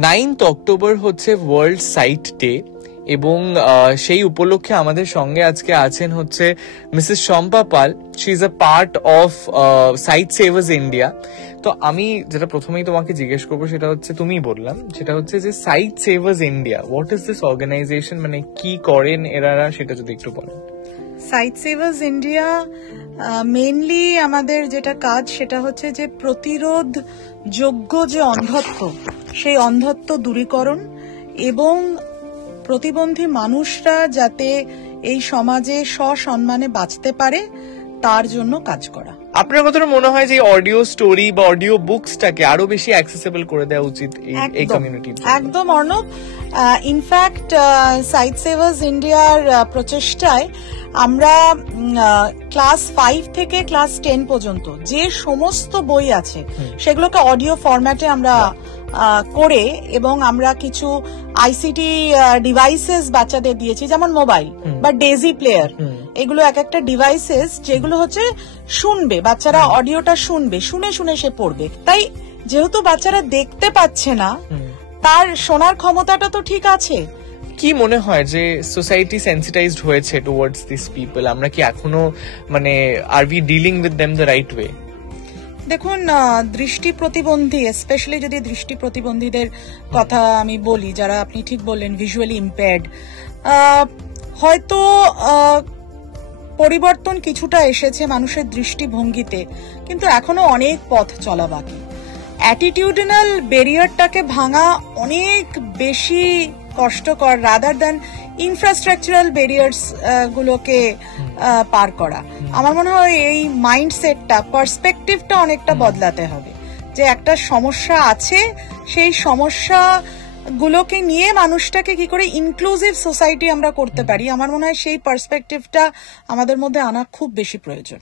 9th October হচ্ছে world site day, এবং সেই উপলক্ষে আমাদের সঙ্গে আজকে আছেন হচ্ছে Mrs Shampa Pal. She is a part of Sightsavers India. তো আমি যেটা প্রথমেই তোমাকে জিজ্ঞেস করবো সেটা হচ্ছে, তুমি বললাম সেটা হচ্ছে যে Sightsavers India, what is this organisation, মানে কি করেন এরা, সেটা যদি একটু বলেন। সাইট সেভার্স ইন্ডিয়া মেইনলি আমাদের যেটা কাজ সেটা হচ্ছে যে প্রতিরোধ যোগ্য যে অন্ধত্ব, সেই অন্ধত্ব দূরীকরণ এবং প্রতিবন্ধী মানুষরা যাতে এই সমাজে সসম্মানে বাঁচতে পারে তার জন্য কাজ করা। আপনার কতটা মনে হয় যে অডিও স্টোরি বা অডিও বুকসটাকে আরো বেশি অ্যাক্সেসিবল করে দেওয়া উচিত এই কমিউনিটি? একদম অর্ণব, ইনফ্যাক্ট সাইট সেভার্স ইন্ডিয়ার প্রচেষ্টায় আমরা ক্লাস 5 থেকে ক্লাস 10 পর্যন্ত যে সমস্ত বই আছে সেগুলোকে অডিও ফরম্যাটে আমরা করে, এবং আমরা কিছু আইসিটি ডিভাইসেস বাচ্চাদের দিয়েছি, যেমন মোবাইল বা ডেজি প্লেয়ার। এগুলো এক একটা ডিভাইসেস যেগুলো হচ্ছে শুনবে, বাচ্চারা অডিওটা শুনবে, শুনে শুনে সে পড়বে। তাই যেহেতু বাচ্চারা দেখতে পাচ্ছে না, তার শোনার ক্ষমতাটা তো ঠিক আছে। কি মনে হয় যে সোসাইটি সেন্সিটাইজড হয়েছে টুয়ার্ডস দিস পিপল? আমরা কি এখনো মানে are we dealing with them the right way? দেখুন, দৃষ্টি প্রতিবন্ধী, স্পেশালি যদি দৃষ্টি প্রতিবন্ধীদের কথা আমি বলি, যারা আপনি ঠিক বললেন ভিজুয়ালি ইম্পেয়ার্ড, হয়তো পরিবর্তন কিছুটা এসেছে মানুষের দৃষ্টিভঙ্গিতে, কিন্তু এখনো অনেক পথ চলা বাকি। অ্যাটিটিউডনাল ব্যারিয়ারটাকে ভাঙা অনেক বেশি কষ্টকর রাদার দ্যান ইনফ্রাস্ট্রাকচারাল ব্যারিয়ার্স গুলোকে পার করা। আমার মনে হয় এই মাইন্ডসেটটা, পার্সপেক্টিভটা অনেকটা বদলাতে হবে, যে একটা সমস্যা আছে, সেই সমস্যা গুলোকে নিয়ে মানুষটাকে কি করে ইনক্লুসিভ সোসাইটি আমরা করতে পারি, আমার মনে হয় সেই পার্সপেক্টিভটা আমাদের মধ্যে আনা খুব বেশি প্রয়োজন।